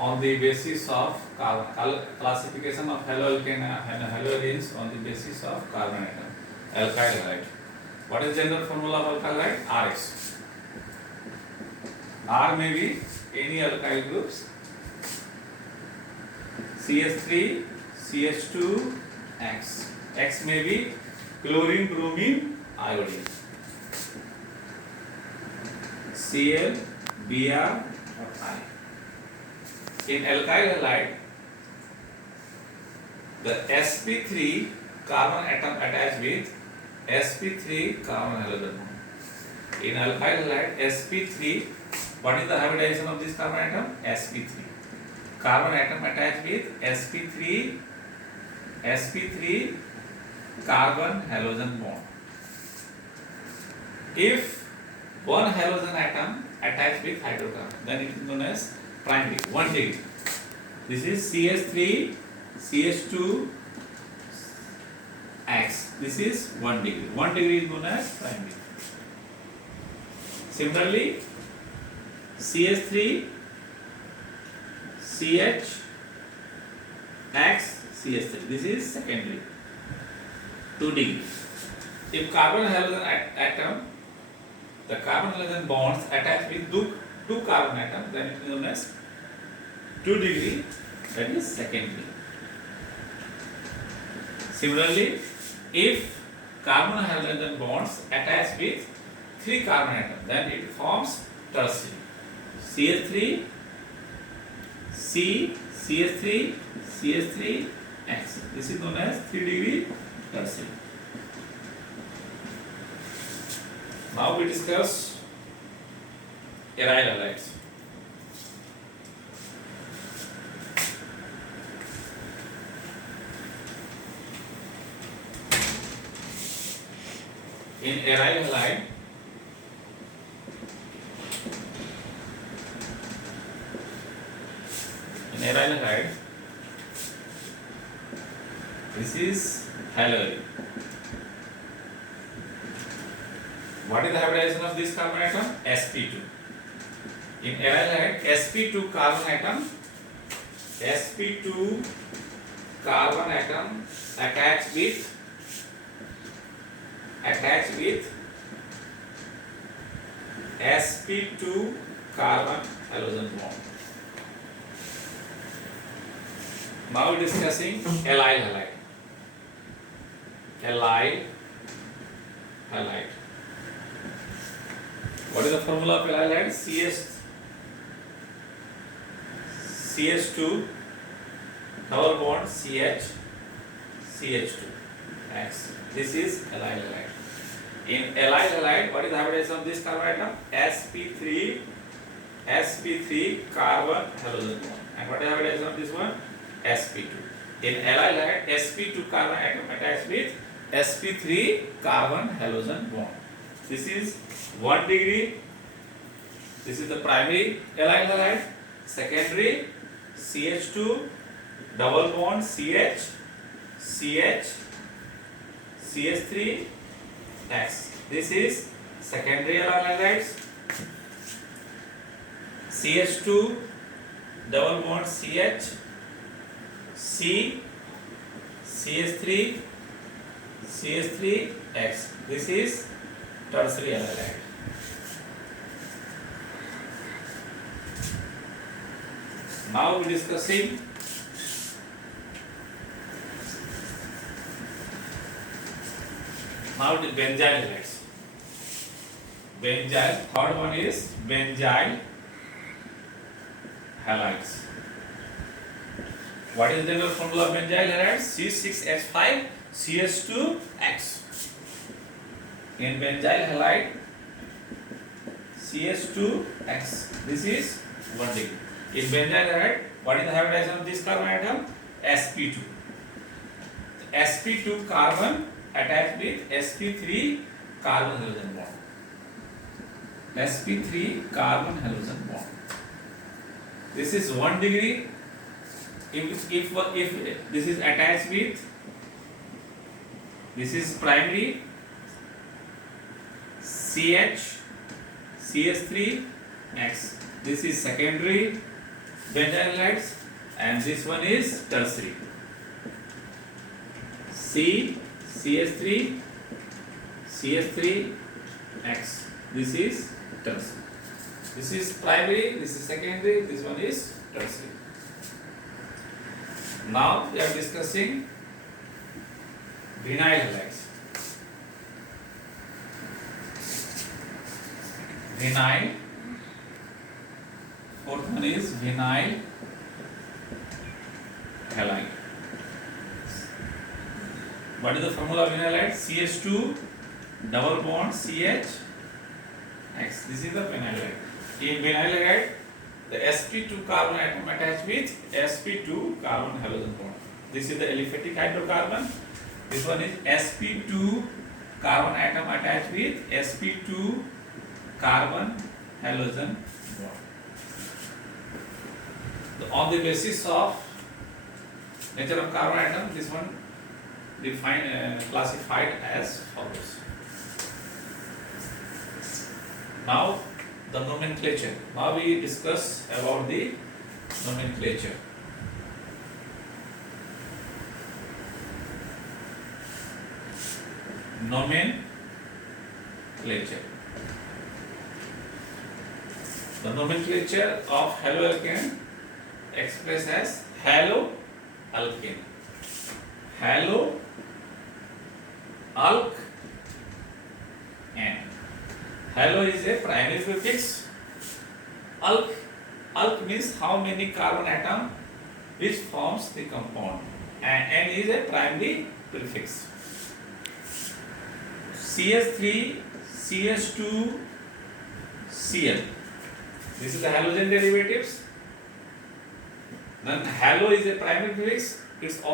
on the basis of classification of halogens on the basis of carbon atom. Alkyl halide. What is general formula of alkyl halide? RH. R may be any alkyl groups. CH3, CH2, X. X may be chlorine, bromine, iodine. Cl, Br or I. In alkyl halide, the sp3 carbon atom attached with sp3 carbon halogen bond. In alkyl halide, sp3, what is the hybridization of this carbon atom? sp3. Carbon atom attached with sp3 carbon halogen bond. If one halogen atom attached with hydrocarbon, then it is known as primary, 1 degree. This is CH3, CH2, X. This is 1 degree. 1 degree is known as primary. Similarly, CH3, CH, X, CH3. This is secondary, 2 degree. If carbon halogen atom, the carbon halogen bonds attached with two carbon atoms, then it is known as 2 degree, that is secondary. Similarly, if carbon halogen bonds attached with 3 carbon atoms, then it forms tertiary. CH3, C, CH3, CH3, X. This is known as 3 degree tertiary. Now we discuss aryl halides. In aryl halide, this is halogen. What is the hybridization of this carbon atom? sp2. In aryl halide, sp2 carbon atom attached with sp2 carbon halogen bond. Now we are discussing allyl halide. What is the formula of allyl halide? CH2 double bond CH, CH2, X. This is allyl halide. In allyl halide, what is the hybridization of this carbon atom? sp3 carbon halogen bond. And what is the hybridization of this one? sp2. In allyl halide, sp2 carbon atom attached with sp3 carbon halogen bond. This is 1 degree. This is the primary allyl halide. Secondary, CH2 double bond CH, CH, CH3, X. This is secondary allyl halides. CH2 double bond CH, C, CH3, CH3, X. This is tertiary allyl halide. Now we are discussing the benzyl halides. Third one is benzyl halides. What is the general formula of benzyl halides? C6H5 CH2X. In benzyl halide, CH2X. This is 1 degree. In benzyl halide, what is the hybridization of this carbon atom? sp2. sp2 carbon attached with sp3 carbon halogen bond. sp3 carbon halogen bond. This is 1 degree. If this is attached with, this is primary CH, CH3, X. This is secondary benzyl halides, and this one is tertiary. C CH3 CH3 X. This is tertiary. This is primary, this is secondary, this one is tertiary. Now we are discussing vinyl halides. Vinyl, fourth one is vinyl halide. What is the formula of vinyl halide? CH2 double bond CH X. This is the vinyl halide. In vinyl halide, the sp2 carbon atom attached with sp2 carbon halogen bond. This is the aliphatic hydrocarbon. This one is sp2 carbon atom attached with sp2 carbon halogen bond. On the basis of nature of carbon atom, this one classified as follows. Now the nomenclature. Now we discuss about the nomenclature. Nomenclature. The nomenclature of haloalkane expressed as haloalkane. Haloalkane. Halo is a primary prefix. Alk means how many carbon atom which forms the compound, and N is a primary prefix. CH3 CH2 Cl. This is the halogen derivatives. Then halo is a primary prefix. It's